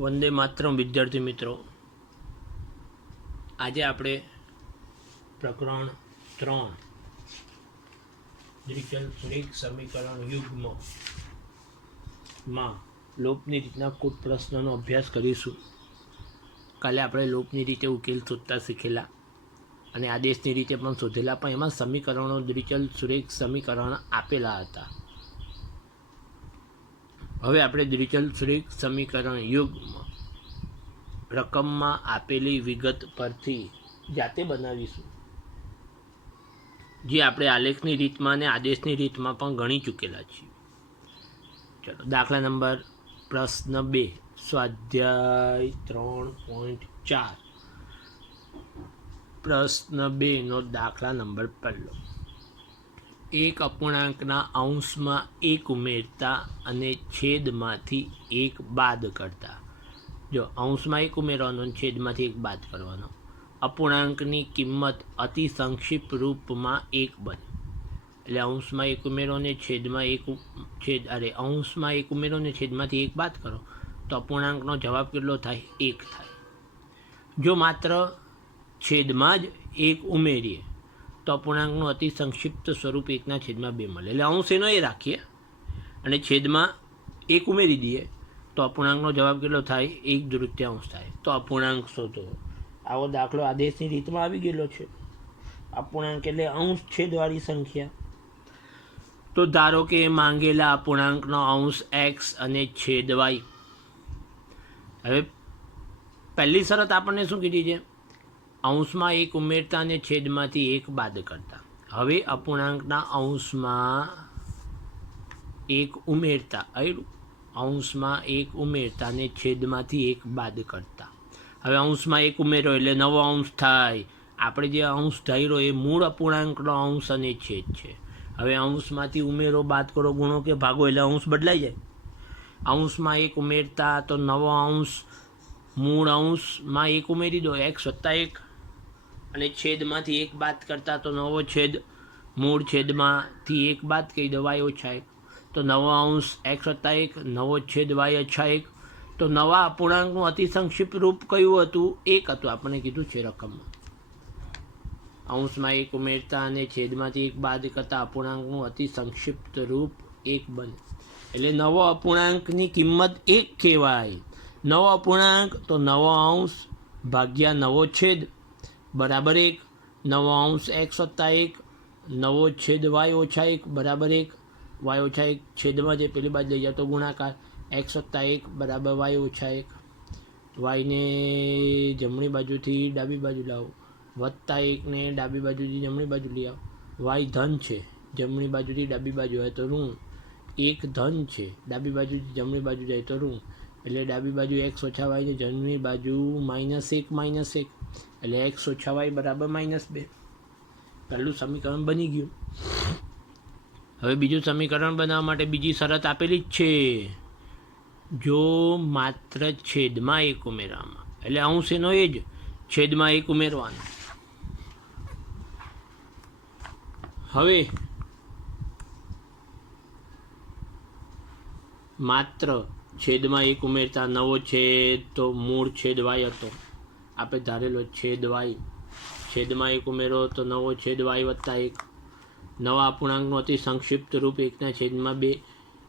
વંદે માતરમ વિદ્યાર્થી મિત્રો, આજે આપણે પ્રકરણ 3 દ્વિચલ સુરેખ સમીકરણ યુગ્મમાં લોપની રીતના કુલ પ્રશ્નનો અભ્યાસ કરીશું. કાલે આપણે લોપની રીતે ઉકેલ શોધતા શીખેલા અને આદેશની રીતે પણ શોધેલા, પણ એમાં સમીકરણો દ્વિચલ સુરેખ સમીકરણ આપેલા હતા. હવે આપણે દ્વિચલ સુરેખ સમીકરણ યુગ્મ રકમમાં આપેલી વિગત પરથી જાતે બનાવીશું, જે આપણે આલેખની રીતમાં અને આદેશની રીતમાં પણ ગણી ચૂકેલા છીએ. ચલો, દાખલા નંબર પ્રશ્ન 2, સ્વાધ્યાય 3.4. પ્રશ્ન 2 નો દાખલા નંબર 1. એક અપૂર્ણાંકના અંશમાં 1 ઉમેરતા અને છેદમાંથી 1 બાદ કરતા. જો અંશમાં 1 ઉમેરવાનો અને છેદમાંથી 1 બાદ કરવાનો. અપૂર્ણાંકની કિંમત અતિ સંક્ષિપ્ત રૂપમાં 1 બને. એટલે અંશમાં 1 ઉમેરો અને છેદમાં 1 અંશમાં 1 ઉમેરો અને છેદમાંથી 1 બાદ કરો તો અપૂર્ણાંકનો જવાબ કેટલો થાય? 1 થાય. જો માત્ર છેદમાં જ 1 ઉમેરીએ તો અપૂર્ણાંકનું અતિ સંક્ષિપ્ત સ્વરૂપ 1/2 મળે. એટલે અંશ એનો એ રાખીએ અને છેદમાં 1 ઉમેરી દઈએ તો અપૂર્ણાંકનો જવાબ કેટલો થાય? 1/3 થાય. તો અપૂર્ણાંક શોધો. આવો દાખલો આદેશની રીતમાં આવી ગયેલો છે. અપૂર્ણાંક એટલે અંશ છેદવાળી સંખ્યા. તો ધારો કે માંગેલા અપૂર્ણાંકનો અંશ x અને છેદ y. હવે પહેલી શરત આપણને શું કીધી છે? અંશમાં 1 ઉમેરતા અને છેદમાંથી 1 બાદ કરતા. હવે અપૂર્ણાંકના અંશમાં 1 ઉમેરતા અંશમાં 1 ઉમેરતા અને છેદમાંથી 1 બાદ કરતા. હવે અંશમાં 1 ઉમેરો એટલે નવો અંશ થાય. આપણે જે અંશ ધાર્યો એ મૂળ અપૂર્ણાંકનો અંશ અને છેદ છે. હવે અંશમાંથી ઉમેરો, બાદ કરો, ગુણો કે ભાગો એટલે અંશ બદલાઈ જાય. અંશમાં 1 ઉમેરતા તો નવો અંશ મૂળ અંશમાં 1 ઉમેરી દો, x + 1, અને છેદમાંથી 1 બાદ કરતા તો નવો છેદ મૂળ છેદમાંથી 1 બાદ કરી દો, y - 1. તો નવો અંશ x + 1, નવો છેદ y - 1. તો નવા અપૂર્ણાંકનું અતિ સંક્ષિપ્ત રૂપ કયું હતું? 1 હતું. આપણને કીધું છે રકમમાં. અંશમાં 1 ઉમેરતા અને છેદમાંથી 1 બાદ કરતા અપૂર્ણાંકનું અતિ સંક્ષિપ્ત રૂપ 1 બને. એટલે નવો અપૂર્ણાંકની કિંમત 1 કહેવાય. નવો અપૂર્ણાંક તો નવો અંશ ભાગ્યા નવો છેદ બરાબર 1. નવો અંશ x + 1, નવો છેદ y - 1 બરાબર 1. y - 1 છેદમાં જે પેલી બાજુ લઈ જાઓ તો ગુણાકાર. x + 1 બરાબર y - 1. વાયને જમણી બાજુથી ડાબી બાજુ લાવો, +1 ને ડાબી બાજુથી જમણી બાજુ લઈ આવો. y ધન છે, જમણી બાજુથી ડાબી બાજુ હોય તો ઋણ. 1 ધન છે, ડાબી બાજુથી જમણી બાજુ જાય તો ઋણ. એટલે ડાબી બાજુ x - y ને જમણી બાજુ -1 એટલે x - y બરાબર -2. પહેલું સમીકરણ બની ગયું. હવે બીજું સમીકરણ બનાવવા માટે બીજી શરત આપેલી જ છે. જો માત્ર છેદમાં 1 ઉમેરવામાં, એટલે અંશ એનો એ જ, છેદમાં 1 ઉમેરવાનો. હવે માત્ર છેદમાં 1 ઉમેરતા નવો છેદ તો મૂળ છેદ y હતો. આપણે ધારેલો છેદ y. છેદમાં 1 ઉમેરો તો નવો છેદ y + 1. નવા અપૂર્ણાંકનું અતિ સંક્ષિપ્ત રૂપ 1/2.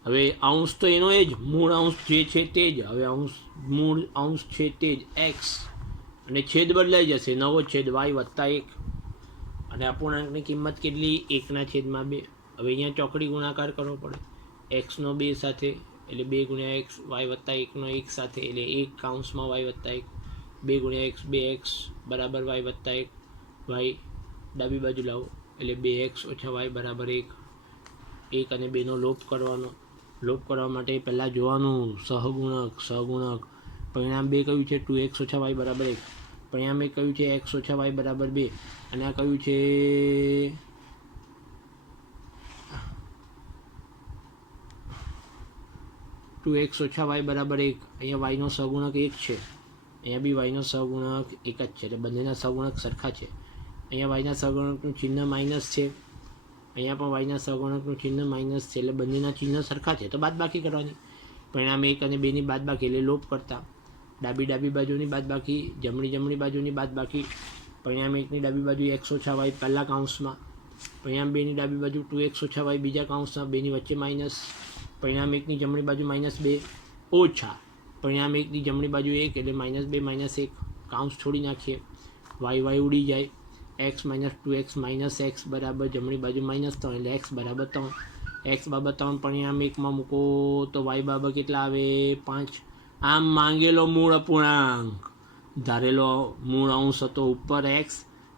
હવે અંશ તો એનો એ જ, મૂળ અંશ જે છે તે જ. હવે મૂળ અંશ છે તે જ x, અને છેદ બદલાઈ જશે, નવો છેદ y + 1. અને અપૂર્ણાંકની કિંમત કેટલી? 1/2. હવે અહીંયા ચોકડી ગુણાકાર કરવો પડે. x નો 2 સાથે એટલે 2 × x, y + 1 નો 1 સાથે એટલે 1 y + 1. 2 × x 2x બરાબર y + 1. y ડાબી બાજુ લાવો એટલે 2x - y બરાબર 1. 1 અને 2 નો લોપ કરવાનો. લોપ કરવા માટે પહેલાં જોવાનું સહગુણક. પરિણામ 2 કયું છે? 2x - y બરાબર 1. પરિણામ 1 કયું છે? x - y બરાબર 2. અને આ કયું છે? 2x - y બરાબર 1. અહીંયા y નો સહગુણક 1 છે, અહીંયા બી y નો સહગુણક 1 જ છે. એટલે બંનેના સહગુણક સરખા છે. અહીંયા y ના સહગુણકનું ચિહ્ન માઇનસ છે, અહીંયા પણ y ના સહગુણકનું ચિહ્ન માઇનસ છે. એટલે બંનેના ચિહ્ન સરખા છે તો બાદબાકી કરવાની. પરિણામ 1 અને 2 ની બાદબાકી એટલે લોપ કરતા. ડાબી બાજુની બાદબાકી, જમણી બાજુની બાદબાકી, પરિણામ 1ની ડાબી બાજુ x ઓછા y પહેલા કાઉન્સમાં, પરિણામ 2ની ડાબી બાજુ 2x ઓછા y બીજા કાઉન્સમાં, 2ની વચ્ચે માઇનસ, પરિણામ 1ની જમણી બાજુ -2 ઓછા પરિણામ 1ની જમણી બાજુ 1 એટલે -2 -1 કાઉન્સ છોડી નાખીએ, y ઉડી જાય, x - 2x - x બરાબર જમણી બાજુ -3 એટલે x બરાબર 3, x બરાબર 3 પરિણામ 1માં મૂકો તો y બરાબર કેટલા આવે 5. આમ માંગેલો મૂળ અપૂર્ણાંક ધારેલો મૂળ અંશ હતો ઉપર x,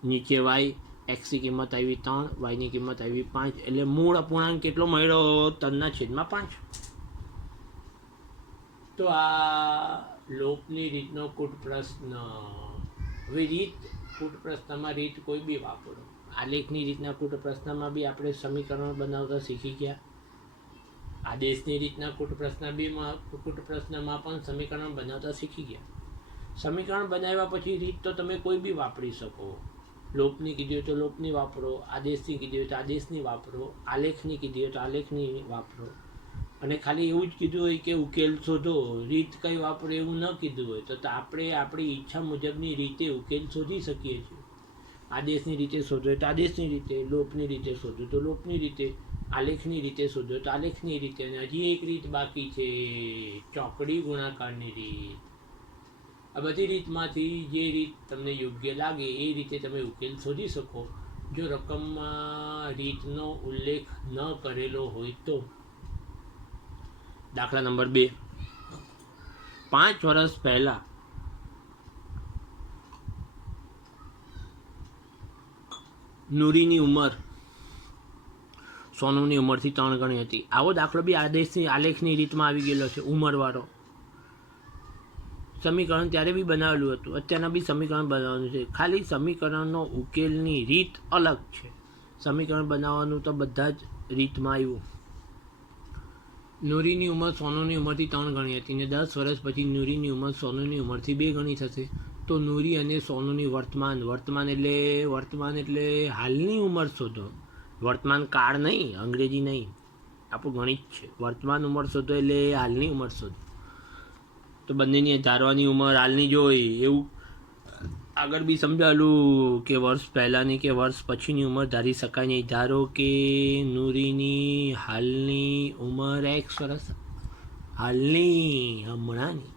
નીચે y, xની કિંમત આવી 3, yની કિંમત આવી 5 એટલે મૂળ અપૂર્ણાંક કેટલો મળ્યો 3/5. તો આ લોપની રીતનો કૂટ પ્રશ્ન. હવે કૂટ પ્રશ્નમાં રીત કોઈ બી વાપરો. આલેખની રીતના કૂટ પ્રશ્નમાં બી આપણે સમીકરણ બનાવતા શીખી ગયા. આદેશની રીતના કૂટ પ્રશ્નમાં પણ સમીકરણ બનાવતા શીખી ગયા. સમીકરણ બનાવ્યા પછી રીત તો તમે કોઈ બી વાપરી શકો. લોપની કીધી હોય તો લોપની વાપરો, આદેશની કીધી હોય તો આદેશની વાપરો, આલેખની કીધી હોય તો આલેખની વાપરો. અને ખાલી એવું જ કીધું હોય કે ઉકેલ શોધો, રીત કઈ વાપરો એવું ન કીધું હોય તો આપણે આપણી ઈચ્છા મુજબની રીતે ઉકેલ શોધી શકીએ છીએ. આદેશની રીતે શોધો તો આદેશની રીતે, લોપની રીતે શોધો તો લોપની રીતે, આલેખની રીતે શોધો તો આલેખની રીતે. અને હજી એક રીત બાકી છે, ચોકડી ગુણાકારની રીત. આ બધી રીતમાંથી જે રીત તમને યોગ્ય લાગે એ રીતે તમે ઉકેલ શોધી શકો, જો રકમમાં રીતનો ઉલ્લેખ ન કરેલો હોય તો. દાખલા નંબર 2, 5 વર્ષ પહેલા નૂરીની ઉંમર સોનુની ઉંમરથી 3 ગણી હતી. આવો દાખલો બી આલેખની રીતમાં આવી ગયેલો છે, ઉંમરવાળો. સમીકરણ ત્યારે બી બનાવેલું હતું, અત્યારના બી સમીકરણ બનાવવાનું છે, ખાલી સમીકરણનો ઉકેલની રીત અલગ છે. સમીકરણ બનાવવાનું તો બધા જ રીતમાં આવ્યું. નૂરીની ઉંમર સોનુની ઉંમરથી 3 ગણી હતી ને 10 વર્ષ પછી નૂરીની ઉંમર સોનુની ઉંમરથી 2 ગણી થશે. તો નૂરી અને સોનુની વર્તમાન એટલે હાલની ઉંમર શોધો. વર્તમાન કાળ નહીં, અંગ્રેજી નહીં, આપણું ગણિત છે. વર્તમાન ઉંમર શોધો એટલે હાલની ઉંમર શોધો. તો બંનેની ધારવાની ઉંમર હાલની જ હોય એવું આગળ બી સમજાવેલું કે વર્ષ પહેલાંની કે વર્ષ પછીની ઉંમર ધારી શકાય નહીં. ધારો કે નૂરીની હાલની ઉંમર x વર્ષ, હાલની હમણાંની,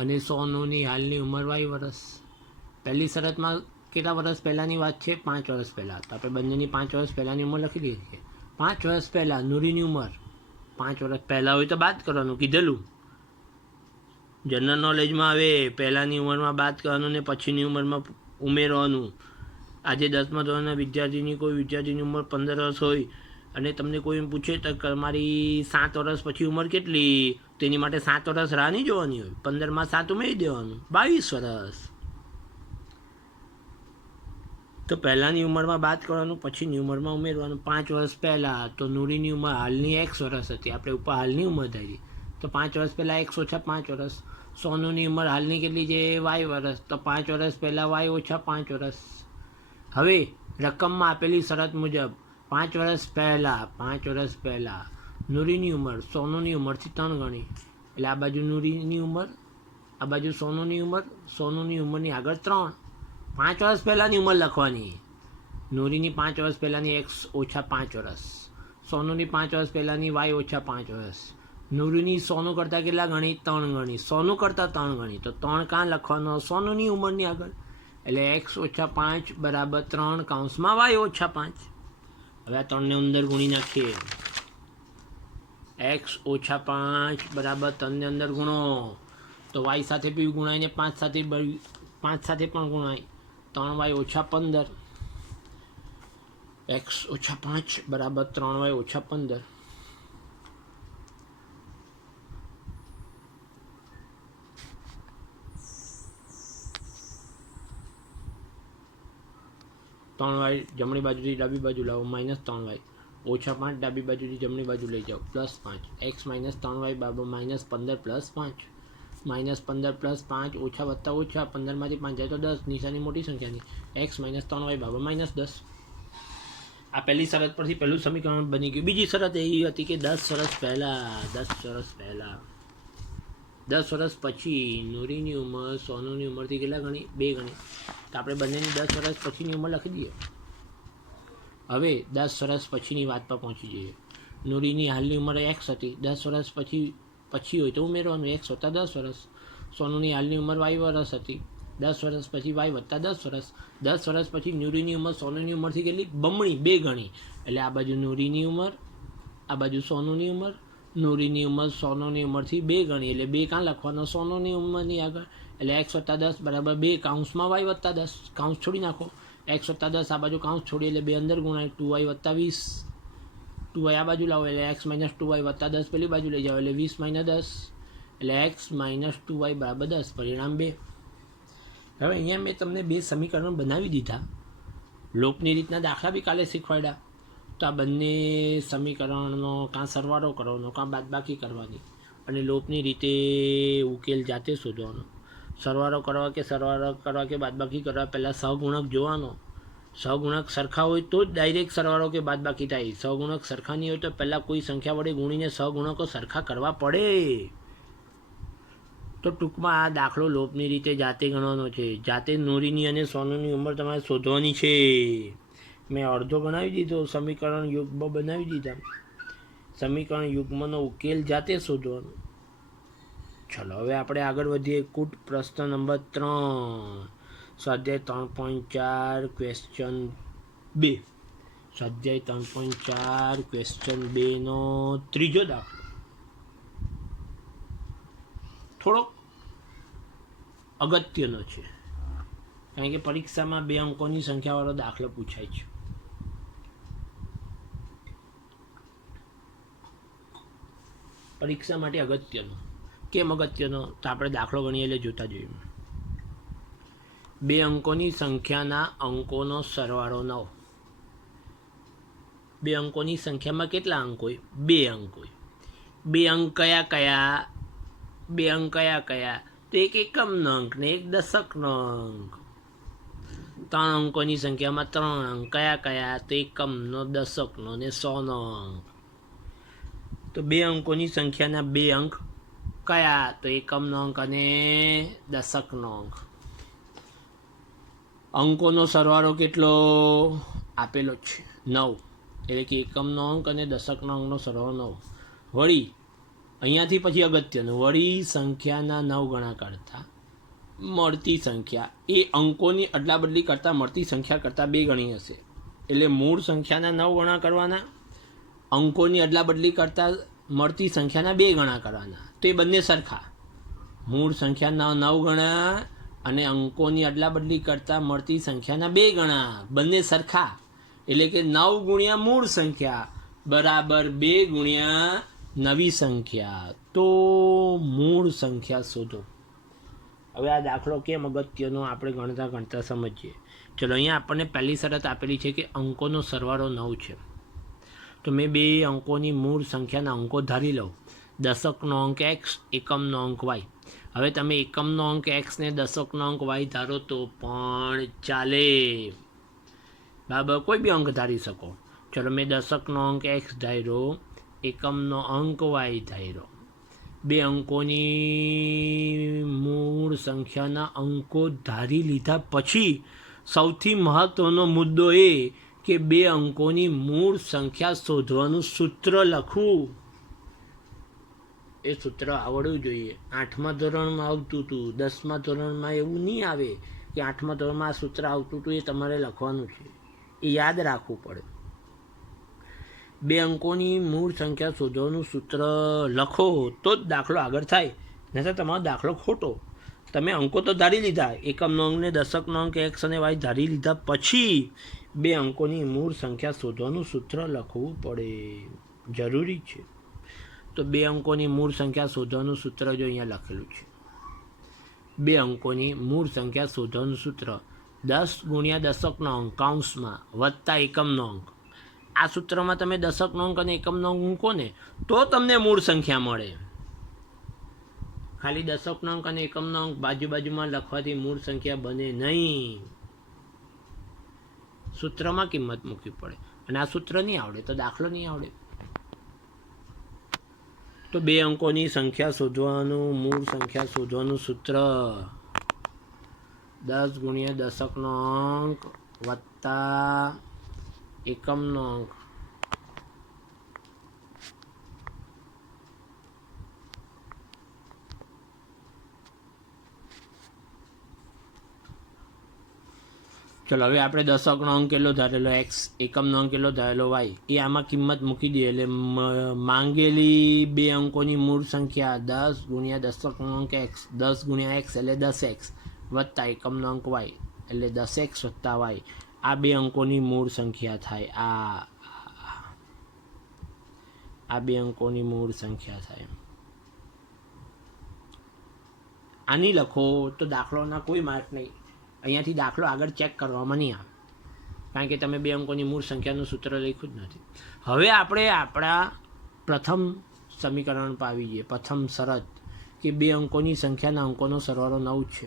અને સોનુની હાલની ઉંમર y વર્ષ. પહેલી શરતમાં કેટલા વર્ષ પહેલાંની વાત છે? 5 વર્ષ પહેલાં. તો આપણે બંનેની 5 વર્ષ પહેલાંની ઉંમર લખી દઈએ છીએ. 5 વર્ષ પહેલાં નૂરીની ઉંમર 5 વર્ષ પહેલાં હોય તો બાદ કરવાનું કીધેલું. જનરલ નોલેજમાં આવે પહેલાંની ઉંમરમાં બાદ કરવાનું ને પછીની ઉંમરમાં ઉમેરવાનું. આજે 10મા ધોરણના વિદ્યાર્થીની કોઈ વિદ્યાર્થીની ઉંમર 15 વર્ષ હોય અને તમને કોઈ પૂછે તો તમારી 7 વર્ષ પછી ઉંમર કેટલી, તેની માટે 7 વર્ષ રાહ નહીં જોવાની હોય, 15માં 7 ઉમેરી દેવાનું, 22 વર્ષ. તો પહેલાંની ઉંમરમાં બાદ કરવાનું, પછીની ઉંમરમાં ઉમેરવાનું. 5 વર્ષ પહેલાં તો નૂરીની ઉંમર હાલની x વર્ષ હતી, આપણે ઉપર હાલની ઉંમર ધારી, તો 5 વર્ષ પહેલાં x ઓછા 5 વર્ષ. સોનુની ઉંમર હાલની કેટલી છે? y વર્ષ, તો 5 વર્ષ પહેલાં y ઓછા 5 વર્ષ. હવે રકમમાં આપેલી શરત મુજબ 5 વર્ષ પહેલાં નૂરીની ઉંમર સોનુની ઉંમરથી 3 ગણી, એટલે આ બાજુ નૂરીની ઉંમર, આ બાજુ સોનુની ઉંમર, સોનુની ઉંમરની આગળ 3. 5 વર્ષ પહેલાંની ઉંમર લખવાની. નૂરીની 5 વર્ષ પહેલાંની x ઓછા 5 વર્ષ, સોનુની 5 વર્ષ પહેલાંની y ઓછા 5 વર્ષ. નૂરીની સોનું કરતાં કેટલા ગણી? 3 ગણી. સોનું કરતાં 3 ગણી, તો 3 કાં લખવાનો? સોનુની ઉંમરની આગળ. એટલે x ઓછા 5 બરાબર 3 કૌંસમાં y ઓછા 5. હવે આ 3ને અંદર ગુણી નાખીએ. x ઓછા 5 બરાબર 3ને અંદર ગુણો તો y સાથે બી ગુણાય ને 5 સાથે પણ ગુણાય. 3y ઓછા 15. x ઓછા 5 બરાબર 3y ઓછા 15. -3y જમણી બાજુથી ડાબી બાજુ લાવો, -3y ઓછા 5 ડાબી બાજુથી જમણી બાજુ લઈ જાઓ, +5. x - 3y બરાબર -15 + 5. -15 + 5 ઓછા વત્તા ઓછા, 15માંથી 5 જાય તો 10, નિશાની મોટી સંખ્યાની. x - 3y બરાબર -10. આ પહેલી શરત પરથી પહેલું સમીકરણ બની ગયું. બીજી શરત એવી હતી કે 10 વર્ષ પહેલાં 10 વર્ષ પછી નૂરીની ઉંમર સોનુની ઉંમરથી કેટલા ગણી? 2 ગણી. તો આપણે બંનેની 10 વર્ષ પછીની ઉંમર લખી દઈએ. હવે 10 વર્ષ પછીની વાત પર પહોંચી જઈએ. નૂરીની હાલની ઉંમર x હતી. 10 વર્ષ પછી હોય તો ઉમેરવાનું x વત્તા 10 વર્ષ. સોનુની હાલની ઉંમર y વર્ષ હતી. 10 વર્ષ પછી y વત્તા 10 વર્ષ. 10 વર્ષ પછી નૂરીની ઉંમર સોનુની ઉંમરથી કેટલી? બમણી, 2 ગણી. એટલે આ બાજુ નૂરીની ઉંમર, આ બાજુ સોનુની ઉંમર. નૂરીની ઉંમર સોનુની ઉંમરથી 2 ગણી, એટલે 2 કાં લખવાનો? સોનુની ઉંમરની આગળ. એટલે x વત્તા 10 બરાબર 2 કાઉન્સમાં y વત્તા 10. કાઉન્સ છોડી નાખો. x વત્તા 10 આ બાજુ કાઉન્સ છોડી એટલે 2 અંદર ગુણાય. 2y વત્તા 20. 2y આ બાજુ લાવો એટલે x માઇનસ 2y વત્તા 10 પેલી બાજુ લઈ જાઓ એટલે 20 માઇનસ 10 એટલે x માઇનસ 2y બરાબર 10. પરિણામ 2. હવે અહીંયા મેં તમને 2 સમીકરણો બનાવી દીધા. લોપની રીતના દાખલા બી કાલે શીખવાડ્યા. તો આ બંને સમીકરણનો કાં સરવાળો કરવાનો કાં બાદબાકી કરવાની, અને લોપની રીતે ઉકેલ જાતે શોધવાનો. સરવાળો કરવા કે બાદબાકી કરવા પહેલાં સહગુણક જોવાનો. સહગુણક સરખા હોય તો જ ડાયરેક્ટ સરવાળો કે બાદબાકી થાય. સહગુણક સરખા નહીં હોય તો પહેલાં કોઈ સંખ્યા વડે ગુણીને સહગુણકો સરખા કરવા પડે. તો ટૂંકમાં આ દાખલો લોપની રીતે જાતે ગણવાનો છે. જાતે નૂરીની અને સોનુની ઉંમર તમારે શોધવાની છે. મેં અડધો ગણાવી દીધો, સમીકરણ યુગ્મ બનાવી દીધા. સમીકરણ યુગ્મનો ઉકેલ જાતે શોધવાનો. ચલો હવે આપણે આગળ વધીએ. કુટ પ્રશ્ન નંબર 3, સ્વાધ્યાય 3.4 ક્વેશ્ચન 2. સ્વાધ્યાય 3.4 ક્વેશ્ચન 2નો ત્રીજો દાખલો થોડોક અગત્યનો છે, કારણ કે પરીક્ષામાં 2 અંકોની સંખ્યાવાળો દાખલો પૂછાય છે. પરીક્ષા માટે અગત્યનો. કેમ અગત્યનો? તો આપણે દાખલો ગણીએ એટલે જોતા જોઈએ. 2 અંકોની સંખ્યાના અંકોનો સરવાળો 9. 2 અંકોની સંખ્યામાં કેટલા અંક હોય? 2 અંક હોય. 2 અંક કયા કયા? 2 અંક કયા કયા? તો એક એકમનો અંક ને એક દશકનો અંક. 3 અંકોની સંખ્યામાં 3 અંક કયા કયા? તો એકમનો, દશકનો ને 100નો અંક. તો 2 અંકોની સંખ્યાના 2 અંક કયા? તો એકમનો અંક અને દશકનો અંક. અંકોનો સરવાળો કેટલો આપેલો છે? 9. એટલે કે એકમનો અંક અને દશકનો અંકનો સરવાળો 9. વળી અહીંયાથી પછી અગત્યનું, વળી સંખ્યાના 9 ગણા કરતાં મળતી સંખ્યા એ અંકોની અદલાબદલી કરતાં મળતી સંખ્યા કરતાં 2 ગણી હશે. એટલે મૂળ સંખ્યાના 9 ગણા કરવાના, અંકોની અદલાબદલી કરતાં મળતી સંખ્યાના 2 ગણા કરવાના. તો એ બંને સરખા. મૂળ સંખ્યાના 9 ગણા અને અંકોની અદલાબદલી કરતાં મળતી સંખ્યાના 2 ગણા, બંને સરખા. એટલે કે 9 ગુણ્યા મૂળ સંખ્યા બરાબર 2 ગુણ્યા નવી સંખ્યા. તો મૂળ સંખ્યા શોધો. હવે આ દાખલો કેમ અગત્યનો આપણે ગણતા સમજીએ. ચલો, અહીંયા આપણને પહેલી શરત આપેલી છે કે અંકોનો સરવાળો 9 છે. તો મેં 2 અંકોની મૂળ સંખ્યાના અંકો ધારી લઉં. દશકનો અંક x, એકમનો અંક y. હવે તમે એકમનો અંક x ને દશકનો અંક y ધારો તો પણ ચાલે. બરાબર, કોઈ બી અંક ધારી શકો. ચલો, મેં દશકનો અંક x ધાર્યો, એકમનો અંક y ધાર્યો. 2 અંકોની મૂળ સંખ્યાના અંકો ધારી લીધા પછી સૌથી મહત્ત્વનો મુદ્દો એ કે 2 અંકોની મૂળ સંખ્યા શોધવાનું સૂત્ર લખવું. એ સૂત્ર આવડવું જોઈએ. 8મા ધોરણમાં આવતું હતું, 10મા ધોરણમાં એવું નહીં આવે કે 8મા ધોરણમાં આ સૂત્ર આવતું હતું. એ તમારે લખવાનું છે, એ યાદ રાખવું પડે. 2 અંકોની મૂળ સંખ્યા શોધવાનું સૂત્ર લખો તો જ દાખલો આગળ થાય, નહીં તો તમારો દાખલો ખોટો. તમે અંકો તો ધારી લીધા, એકમનો અંક ને દશકનો અંક x અને y ધારી લીધા પછી 2 અંકોની મૂળ સંખ્યા શોધવાનું સૂત્ર લખવું પડે, જરૂરી છે. તો 2 અંકોની મૂળ સંખ્યા શોધવાનું સૂત્ર જો અહીંયા લખેલું છે. 2 અંકોની મૂળ સંખ્યા શોધવાનું સૂત્ર 10 ગુણ્યા દશકનો અંક કાઉન્સમાં વત્તા એકમનો અંક. આ સૂત્રમાં તમે દશકનો અંક અને એકમનો અંક મૂકો ને તો તમને મૂળ સંખ્યા મળે. ખાલી દશકનો અંક અને એકમનો અંક બાજુમાં લખવાથી મૂળ સંખ્યા બને નહીં. સૂત્રમાં કિંમત મૂકવી પડે, અને આ સૂત્ર નહીં આવડે તો દાખલો નહીં આવડે. તો બે અંકોની સંખ્યા શોધવાનું, મૂળ સંખ્યા શોધવાનું સૂત્ર 10 ગુણ્યા દશકનો અંક વત્તા એકમનો અંક. ચલો હવે આપણે દશકનો અંક કેટલો ધારેલો એક્સ, એકમનો અંક કેટલો ધારેલો વાય, એ આમાં કિંમત મૂકી દઈએ એટલે માંગેલી બે અંકોની મૂળ સંખ્યા 10 ગુણ્યા દશકનો અંક એક્સ, 10 ગુણ્યા એક્સ એટલે 10x વત્તા એકમનો અંક વાય એટલે 10x વત્તા વાય, આ બે અંકોની મૂળ સંખ્યા થાય. આ બે અંકોની મૂળ સંખ્યા થાય. આની લખો તો દાખલોના કોઈ માર્ક નહીં. અહીંયાથી દાખલો આગળ ચેક કરવામાં નહીં આવે, કારણ કે તમે બે અંકોની મૂળ સંખ્યાનું સૂત્ર લખ્યું જ નથી. હવે આપણે આપણા પ્રથમ સમીકરણ પર આવી જઈએ. પ્રથમ શરત કે બે અંકોની સંખ્યાના અંકોનો સરવાળો 9 છે.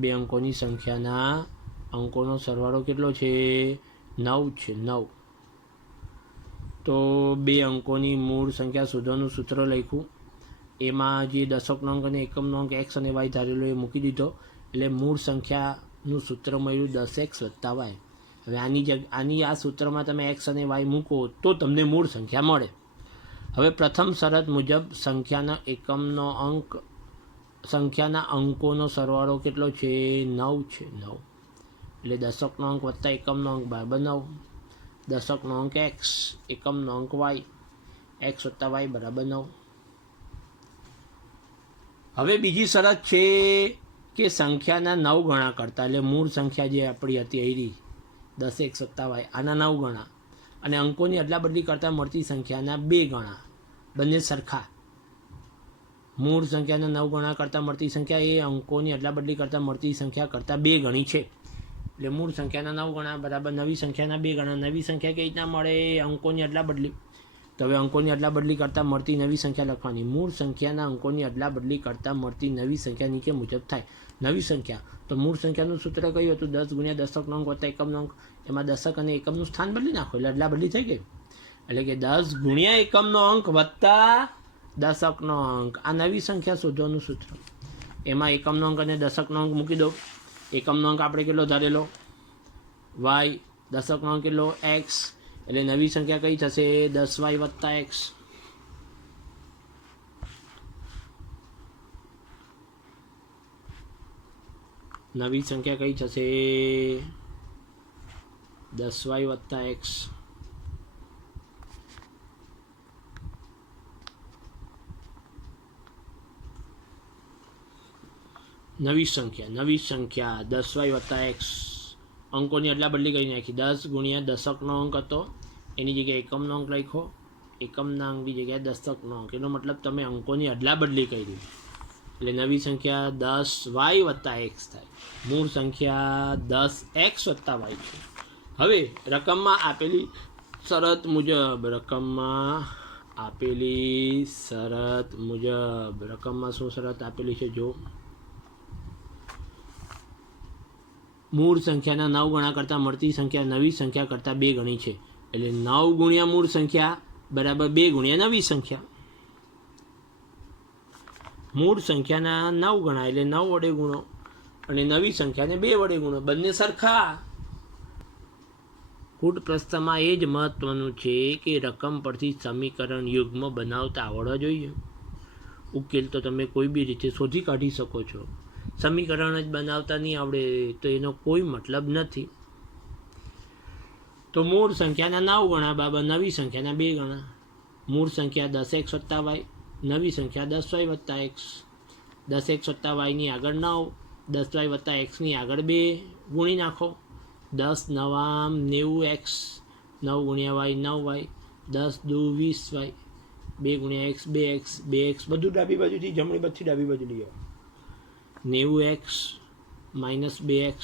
બે અંકોની સંખ્યાના અંકોનો સરવાળો કેટલો છે? 9 છે. 9. તો બે અંકોની મૂળ સંખ્યા શોધવાનું સૂત્ર લખ્યું. એમાં જે દશકનો અંક અને એકમનો અંક એક્સ અને વાય ધારેલો એ મૂકી દીધો એટલે મૂળ સંખ્યાનું સૂત્ર મળ્યું 10x વત્તા વાય. હવે આની આ સૂત્રમાં તમે એક્સ અને વાય મૂકો તો તમને મૂળ સંખ્યા મળે. હવે પ્રથમ શરત મુજબ સંખ્યાના અંકોનો સરવાળો કેટલો છે? 9 છે. 9 એટલે દશકનો અંક વત્તા એકમનો અંક બરાબર 9. દશકનો અંક એક્સ, એકમનો અંક વાય, એક્સ વત્તા વાય બરાબર 9. હવે બીજી શરત છે કે સંખ્યાના 9 ગણા કરતાં, એટલે મૂળ સંખ્યા જે આપણી હતી એરી 10x વત્તા વાય, આના 9 ગણા અને અંકોની અદલાબદલી કરતાં મળતી સંખ્યાના 2 ગણા, બંને સરખા. મૂળ સંખ્યાના 9 ગણા કરતાં મળતી સંખ્યા એ અંકોની અદલાબદલી કરતાં મળતી સંખ્યા કરતાં 2 ગણી છે. એટલે મૂળ સંખ્યાના 9 ગણા બરાબર નવી સંખ્યાના 2 ગણા. નવી સંખ્યા કઈ રીતના મળે? અંકોની અદલાબદલી. તો હવે અંકોની અદલાબદલી કરતાં મળતી નવી સંખ્યા લખવાની. મૂળ સંખ્યાના અંકોની અદલાબદલી કરતાં મળતી નવી સંખ્યા નીચે મુજબ થાય. નવી સંખ્યા તો મૂળ સંખ્યાનું સૂત્ર કયું હતું? 10 ગુણ્યા દશકનો અંક વત્તા એકમનો અંક. એમાં દશક અને એકમનું સ્થાન બદલી નાખો એટલે અદલાબદલી થઈ ગઈ. એટલે કે 10 ગુણ્યા એકમનો અંક વત્તા દશકનો અંક, આ નવી સંખ્યા શોધવાનું સૂત્ર. એમાં એકમનો અંક અને દશકનો અંક મૂકી દો. એકમનો અંક આપણે કેટલો ધારેલો? વાય. દશકનો અંક કેટલો? એક્સ. એટલે નવી સંખ્યા કઈ થશે? 10y વત્તા એક્સ. નવી સંખ્યા કઈ થશે? 10y વત્તા એક્સ. નવી સંખ્યા 10y વત્તા એક્સ. અંકોની અદલાબદલી કરી નાખી. 10 ગુણ્યા દશકનો અંક હતો એની જગ્યાએ એકમનો અંક લખ્યો, એકમના અંકની જગ્યાએ દશકનો અંક. એનો મતલબ તમે અંકોની અદલાબદલી કરી એટલે નવી સંખ્યા 10y વત્તા એક્સ થાય. મૂળ સંખ્યા 10x વત્તા વાય છે. હવે રકમમાં આપેલી શરત મુજબ રકમમાં શું શરત આપેલી છે જો? મૂળ સંખ્યાના 9 ગણા કરતાં મળતી સંખ્યા નવી સંખ્યા કરતાં 2 ગણી છે. એટલે 9 ગુણ્યા મૂળ સંખ્યા બરાબર 2 ગુણ્યા નવી સંખ્યા. મૂળ સંખ્યાના 9 ગણા એટલે 9 વડે ગુણો અને નવી સંખ્યાને 2 વડે ગુણો, બંને સરખા. કૂટ પ્રશ્નમાં એ જ મહત્વનું છે કે રકમ પરથી સમીકરણ યુગ્મ બનાવતા આવડવા જોઈએ. ઉકેલ તો તમે કોઈ બી રીતે શોધી કાઢી શકો છો. સમીકરણ જ બનાવતા નહીં આવડે તો એનો કોઈ મતલબ નથી. તો મૂળ સંખ્યાના 9 ગણા બરાબર નવી સંખ્યાના 2 ગણા. મૂળ સંખ્યા 10x વત્તા વાય, નવી સંખ્યા 10y વત્તા એક્સ. 10x વત્તા વાયની આગળ 9, 10y વત્તા એક્સની આગળ 2 ગુણી નાખો. 10 9 90x, 9 ગુણ્યા વાય 9y, 10 2 20y, 2 ગુણ્યા એક્સ 2x, 2x બધું ડાબી બાજુથી જમણી બાજુથી ડાબી બાજુ લઈ આવો. 90x માઇનસ 2x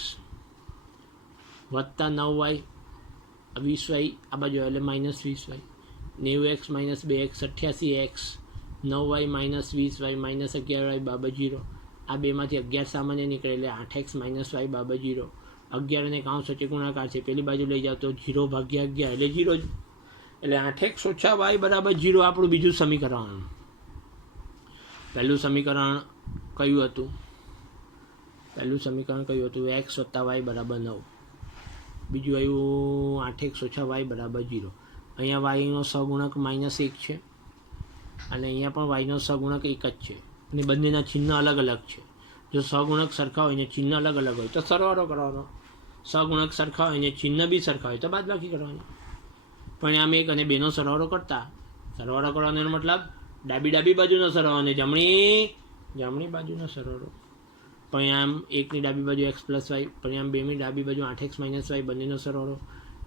વત્તા 9y, 20y આ બાજુ એટલે minus 20y. 90x minus 2x 88x, 9y minus 20y minus 11y બરાબર 0. આ બેમાંથી 11 સામાન્ય નીકળે એટલે 8x માઇનસ y બરાબર 0. 11 અને કાઉન્સ વચ્ચે ગુણાકાર છે, પેલી બાજુ લઈ જાઓ તો 0 ભાગ્યા 11 એટલે 0 જ. એટલે 8x ઓછા વાય બરાબર 0 આપણું બીજું સમીકરણ. પહેલું સમીકરણ કયું હતું? x વત્તા વાય બરાબર 9. બીજું આવ્યું 8x ઓછા વાય બરાબર 0. અહીંયા વાયનો સહગુણક -1 છે અને અહીંયા પણ વાયનો સહગુણક 1 જ છે અને બંનેના ચિહ્ન અલગ અલગ છે. જો સહગુણક સરખા હોય ને ચિહ્ન અલગ અલગ હોય તો સરવાળો કરવાનો, સહગુણક સરખા હોય ને ચિહ્ન બી સરખા હોય તો બાદબાકી કરવાનું. પરિણામ 1 અને 2નો સરવાળો કરવાનો એનો મતલબ ડાબી બાજુનો સરવાળો અને જમણી બાજુનો સરવાળો. પરિણામ 1ની ડાબી બાજુ x + y, પરિણામ 2ની ડાબી બાજુ 8x - y બંનેનો સરવાળો.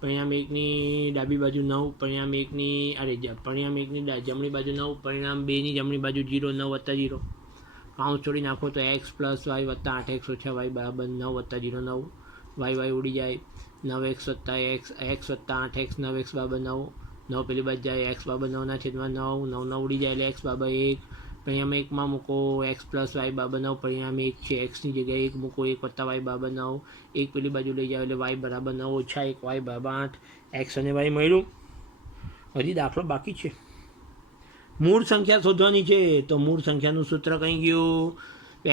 પરિણામ 1ની ડાબી બાજુ 9, પરિણામ 1ની જમણી બાજુ 9, પરિણામ 2ની જમણી બાજુ 0, 9 + 0. કાઉન્સ છોડી નાખો તો x + y વત્તા 8x ઓછા y બરાબર 9 + 0 9. y ઉડી જાય, 9x વત્તા x વત્તા 8x 9x બરાબર 9. 9 પેલી બાજુ જાય, x બરાબર 9 / 9, 9 ઉડી જાય એટલે x બરાબર 1. પરિણામ 1માં મૂકો x + y બરાબર 9, પરિણામ 1 છે, xની જગ્યાએ 1 મૂકો, 1 વત્તા y બરાબર 9, 1 પેલી બાજુ લઈ જાવ એટલે y બરાબર 9 ઓછા 1 y બરાબર 8. x અને y મળ્યું. હજી દાખલો બાકી છે. મૂળ સંખ્યા શોધવાની છે તો મૂળ સંખ્યાનું સૂત્ર કઈ ગયું?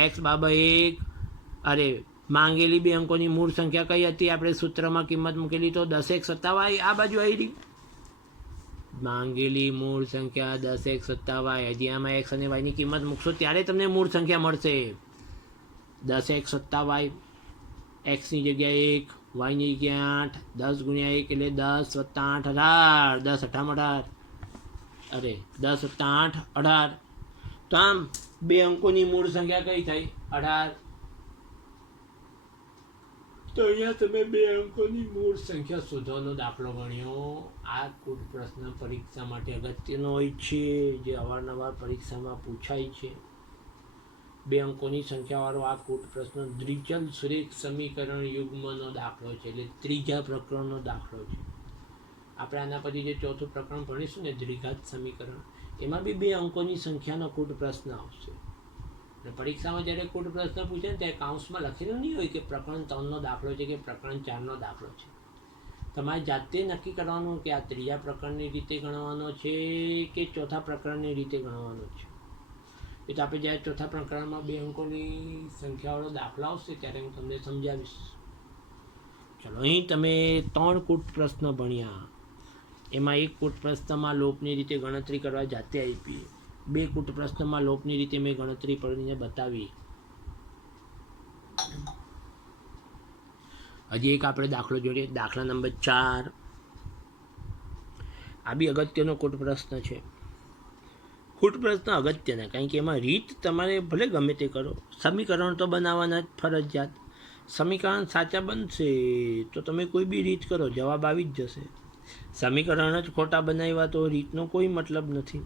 x બરાબર 1. માંગેલી 2 અંકોની મૂળ સંખ્યા કઈ હતી? આપણે સૂત્રમાં કિંમત મૂકેલી તો 10x વત્તા y. આ બાજુ આવી રહી માંગેલી મૂળ સંખ્યા 10x વત્તા y. હજી આમાં x અને yની કિંમત મૂકશો ત્યારે તમને મૂળ સંખ્યા મળશે. 10x વત્તા y, xની જગ્યાએ 1, yની જગ્યાએ 8, 10 × 1 એટલે 10 વત્તા 8 18. 10 18 10 વત્તા 8 18. તો આમ 2 અંકોની મૂળ સંખ્યા કઈ થઈ? 18. તો અહીંયા તમે 2 અંકોની મૂળ સંખ્યા શોધવાનો દાખલો ગણ્યો. આ કુટ પ્રશ્ન પરીક્ષા માટે અગત્યનો હોય છે, જે અવારનવાર પરીક્ષામાં પૂછાય છે. 2 અંકોની સંખ્યાવાળો આ કુટ પ્રશ્ન દ્વિચલ-સુરેખ સમીકરણ યુગ્મનો દાખલો છે, એટલે ત્રીજા પ્રકરણનો દાખલો છે. આપણે આના પછી જે ચોથું પ્રકરણ ભણીશું ને દ્વિઘાત સમીકરણ, એમાં બી 2 અંકોની સંખ્યાનો કુટ પ્રશ્ન આવશે. એટલે પરીક્ષામાં જ્યારે કુટ પ્રશ્ન પૂછે ને ત્યારે કાઉન્સમાં લખેલું નહીં હોય કે પ્રકરણ 3નો દાખલો છે કે પ્રકરણ 4નો દાખલો છે. તમારે જાતે નક્કી કરવાનું કે આ ત્રીજા પ્રકરણની રીતે ગણવાનો છે કે ચોથા પ્રકરણની રીતે ગણવાનો છે. એ તો આપણે જ્યારે ચોથા પ્રકરણમાં 2 અંકોની સંખ્યાવાળો દાખલો આવશે ત્યારે હું તમને સમજાવીશ. ચલો, અહીં તમે 3 કુટ પ્રશ્ન ભણ્યા. એમાં એક કુટ પ્રશ્નમાં લોપની રીતે ગણતરી કરવા જાતે આપી. 2 કુટ પ્રશ્નમાં લોપની રીતે મેં ગણતરી કરીને બતાવી. હજી એક આપણે દાખલો જોઈએ, દાખલા નંબર 4. આ બી અગત્યનો કુટ પ્રશ્ન છે. કુટ પ્રશ્ન અગત્યના કારણ કે એમાં રીત તમારે ભલે ગમે તે કરો, સમીકરણ તો બનાવવાના જ ફરજિયાત. સમીકરણ સાચા બનશે તો તમે કોઈ બી રીત કરો જવાબ આવી જ જશે. સમીકરણ જ ખોટા બનાવ્યા તો રીતનો કોઈ મતલબ નથી.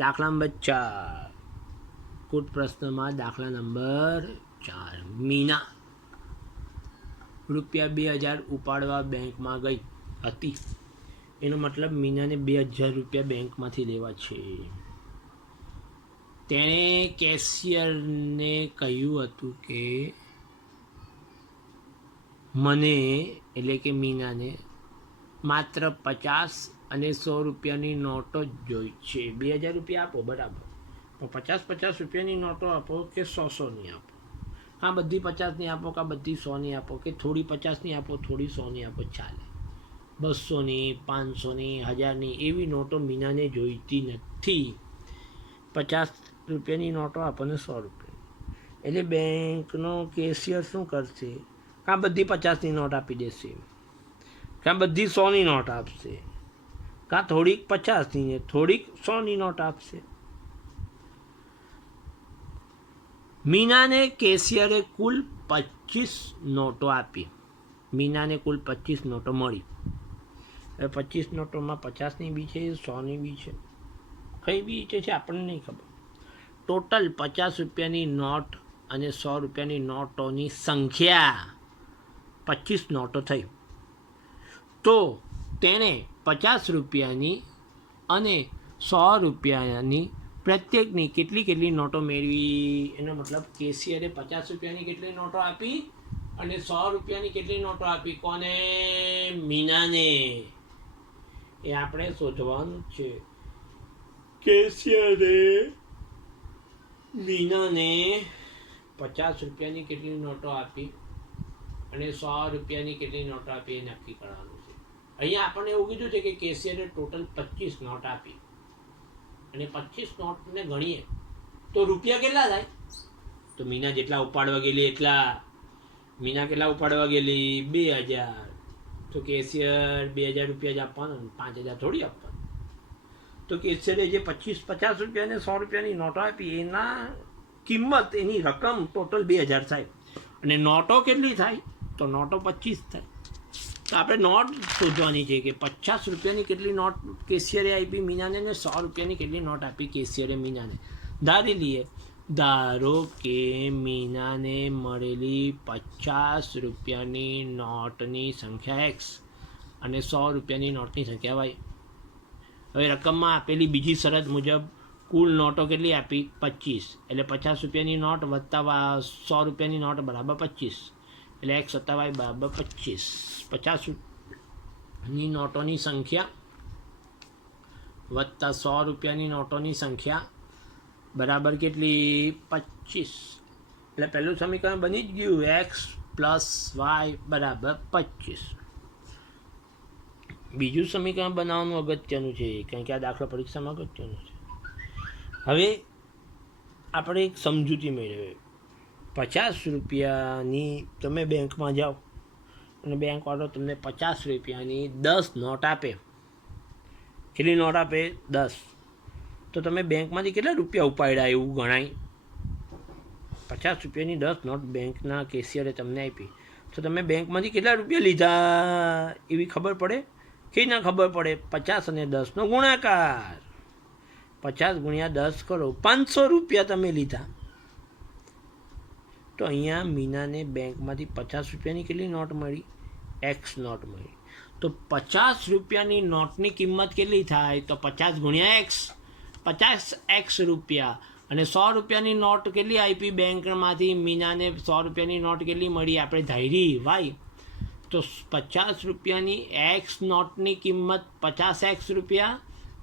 દાખલા નંબર 4. કુટ પ્રશ્નમાં દાખલા નંબર 4. મીના ₹2000 ઉપાડવા બેંકમાં ગઈ હતી. એનો મતલબ મીનાને ₹2000 બેંકમાંથી લેવા છે. તેણે કેશિયરને કહ્યું હતું કે મને એટલે કે મીનાને માત્ર 50 અને 100 રૂપિયાની નોટો જ જોઈ છે. ₹2000 આપો બરાબર, પણ 50 રૂપિયાની નોટો આપો કે 100ની આપો. હા, બધી 50ની આપો કે બધી 100ની આપો કે થોડી 50ની આપો થોડી 100ની આપો ચાલે. 200ની 500ની 1000ની એવી નોટો મીનાને જોઈતી નથી. 50 રૂપિયાની નોટો આપો ને 100 રૂપિયાની. એટલે બેંકનો કેશિયર શું કરશે? કાં બધી 50ની નોટ આપી દેશે, કાં બધી 100ની નોટ આપશે, કાં થોડીક 50ની ને થોડીક 100ની નોટ આપશે. મીનાને કેશિયરે કુલ 25 નોટો આપી. મીનાને કુલ 25 નોટો મળી. હવે 25 નોટોમાં 50ની બી છે, 100ની બી છે, કઈ બી છે આપણને નહીં ખબર. ટોટલ 50 રૂપિયાની નોટ અને 100 રૂપિયાની નોટોની સંખ્યા 25 નોટો થઈ. તો તેણે 50 રૂપિયાની અને 100 રૂપિયાની પ્રત્યેકની કેટલી નોટો મેળવી? એનો મતલબ કેશિયરે 50 રૂપિયાની કેટલી નોટો આપી અને 100 રૂપિયાની કેટલી નોટો આપી? કોને? મીનાને. એ આપણે શોધવાનું છે. કેશિયરે મીનાને 50 રૂપિયાની કેટલી નોટો આપી અને 100 રૂપિયાની કેટલી નોટો આપી એ નક્કી કરવાનું છે. અહીંયા આપણને એવું કીધું છે કે કેશિયરે ટોટલ 25 નોટ આપી અને 25 નોટને ગણીએ તો રૂપિયા કેટલા થાય? તો મીના જેટલા ઉપાડવા ગયેલી એટલા. મીના કેટલા ઉપાડવા ગયેલી? 2000. તો કેશિયર 2000 રૂપિયા જ આપવાનું, 5000 થોડી આપવાનું. તો કેશિયરે જે 50 રૂપિયા અને 100 રૂપિયાની નોટો આપી એના કિંમત, એની રકમ ટોટલ 2000 થાય. અને નોટો કેટલી થાય? તો નોટો 25 થાય. તો આપણે નોટ શોધવાની છે કે 50 રૂપિયાની કેટલી નોટ કેશિયરે આપી મીનાને ને 100 રૂપિયાની કેટલી નોટ આપી કેશિયરે મીનાને. ધારી લઈએ, ધારો કે મીનાને મળેલી 50 રૂપિયાની નોટની સંખ્યા એક્સ અને 100 રૂપિયાની નોટની સંખ્યા વાય. હવે રકમમાં આપેલી બીજી શરત મુજબ કુલ નોટો કેટલી આપી? 25. એટલે 50 રૂપિયાની નોટ વત્તા 100 રૂપિયાની નોટ બરાબર 25. એટલે એક્સ વત્તા વાય બરાબર 25. 50ની નોટોની સંખ્યા વત્તા 100 રૂપિયાની નોટોની સંખ્યા બરાબર કેટલી? 25. એટલે પહેલું સમીકરણ બની જ ગયું, એક્સ પ્લસ વાય બરાબર 25. બીજું સમીકરણ બનાવવાનું અગત્યનું છે, કારણ કે આ દાખલા પરીક્ષામાં અગત્યનું છે. હવે આપણે એક સમજૂતી મેળવીએ. 50 રૂપિયાની તમે બેંકમાં જાઓ અને બેંકવાળો તમને 50 રૂપિયાની 10 નોટ આપે. કેટલી નોટ આપે? 10. તો તમે બેંકમાંથી કેટલા રૂપિયા ઉપાડ્યા એવું ગણાય? 50 રૂપિયાની 10 નોટ બેંકના કેશિયરે તમને આપી, તો તમે બેંકમાંથી કેટલા રૂપિયા લીધા એવી ખબર પડે? કે ના ખબર પડે? 50 અને 10નો ગુણાકાર. 50 ગુણ્યા 10 કરો, 500 રૂપિયા તમે લીધા. તો અહીંયા મીનાને બેંકમાંથી 50 રૂપિયાની કેટલી નોટ મળી? એક્સ નોટ મળી. તો 50 રૂપિયાની નોટની કિંમત કેટલી થાય? તો 50 ગુણ્યા એક્સ, 50x રૂપિયા. અને 100 રૂપિયાની નોટ કેટલી આપી બેંકમાંથી મીનાને? 100 રૂપિયાની નોટ કેટલી મળી? આપણે ધારી વાય. તો 50 રૂપિયાની એક્સ નોટની કિંમત 50x રૂપિયા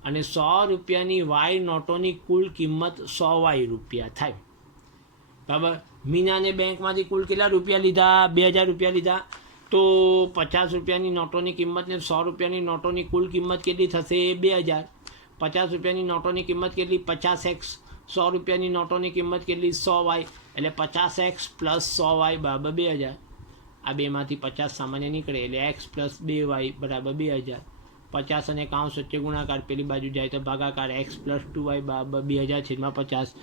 અને 100 રૂપિયાની વાય નોટોની કુલ કિંમત 100y રૂપિયા થાય. બરાબર. મીનાને બેંકમાંથી કુલ કેટલા રૂપિયા લીધા? 2000 રૂપિયા લીધા. તો 50 રૂપિયાની નોટોની કિંમત ને 100 રૂપિયાની નોટોની કુલ કિંમત કેટલી થશે? 2000. 50 રૂપિયાની નોટોની કિંમત કેટલી? 50x. 100 રૂપિયાની નોટોની કિંમત કેટલી? 100y. એટલે 50x પ્લસ 100y બરાબર 2000. આ બેમાંથી 50 સામાન્ય નીકળે એટલે x પ્લસ 2y બરાબર 2000. 50 અને કાઉન્સ વચ્ચે ગુણાકાર, પેલી બાજુ જાય તો ભાગાકાર. x પ્લસ 2y બરાબર 2000/50.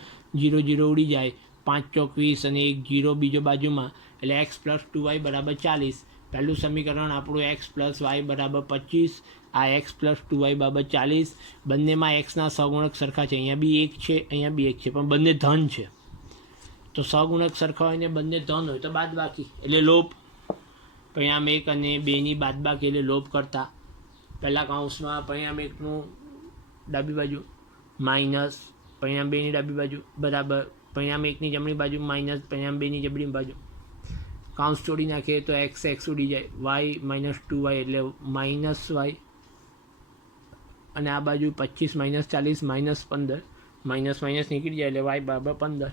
0 0 ઉડી જાય, 5 ચોક 20 અને 1 0 બીજો બાજુમાં, એટલે x પ્લસ 2y બરાબર 40. પહેલું સમીકરણ આપણું x પ્લસ y બરાબર 25. આ x પ્લસ 2y બરાબર 40. બંનેમાં xના સહગુણક સરખા છે. અહીંયા બી 1 છે, અહીંયા બી 1 છે, પણ બંને ધન છે. તો સહગુણક સરખા હોય ને બંને ધન હોય તો બાદ બાકી એટલે લોપ. પરિણામ 1 અને 2ની બાદ બાકી એટલે લોપ કરતા. પહેલાં કાઉન્સમાં પરિણામ 1નું ડાબી બાજુ માઇનસ પરિણામ 2ની ડાબી બાજુ બરાબર પરિણામ 1ની જમણી બાજુ માઇનસ પરિણામ 2ની જમણી બાજુ. કાઉન્સ તોડી નાખીએ તો x ઉડી જાય, y માઇનસ 2y એટલે માઇનસ y. અને આ બાજુ 25 માઇનસ 40 માઇનસ 15, માઇનસ માઇનસ નીકળી જાય એટલે y બરાબર 15.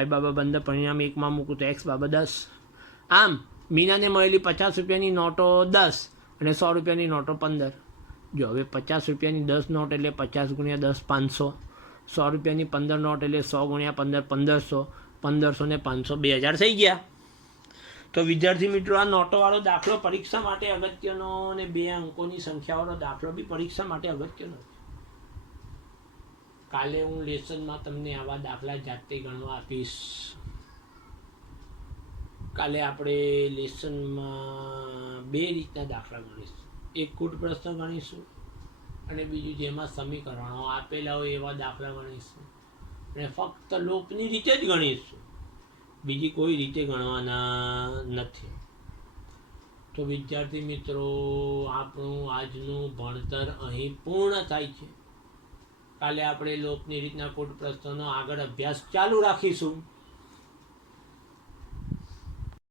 y બરાબર 15 પરિણામ 1માં મૂકું તો x બરાબર 10. આમ મીનાને મળેલી 50 રૂપિયાની નોટો 10 અને 100 રૂપિયાની નોટો 15. જો હવે 50 રૂપિયાની 10 નોટ એટલે 50 ગુણ્યા 10 500. 100 રૂપિયાની 15 નોટ એટલે 100 ગુણ્યા 15 1500. 1500 ને 500 2000 થઈ ગયા. તો વિદ્યાર્થી મિત્રો, આ નોટોવાળો દાખલો પરીક્ષા માટે અગત્યનો અને 2 અંકોની સંખ્યાવાળો દાખલો બી પરીક્ષા માટે અગત્યનો છે. કાલે હું લેસનમાં તમને આવા દાખલા જાતે ગણવા આપીશ. કાલે આપણે લેસનમાં 2 રીતના દાખલા ગણીશું. એક કૂટ પ્રશ્ન ગણીશું અને બીજું જેમાં સમીકરણો આપેલા હોય એવા દાખલા ગણીશું. અને ફક્ત લોપની રીતે જ ગણીશું, બીજી કોઈ રીતે ગણવાના નથી. તો વિદ્યાર્થી મિત્રો, આપણું આજનું ભણતર અહીં પૂર્ણ થાય છે. કાલે આપણે લોપની રીતના કૂટ પ્રશ્નોનો આગળ અભ્યાસ ચાલુ રાખીશું.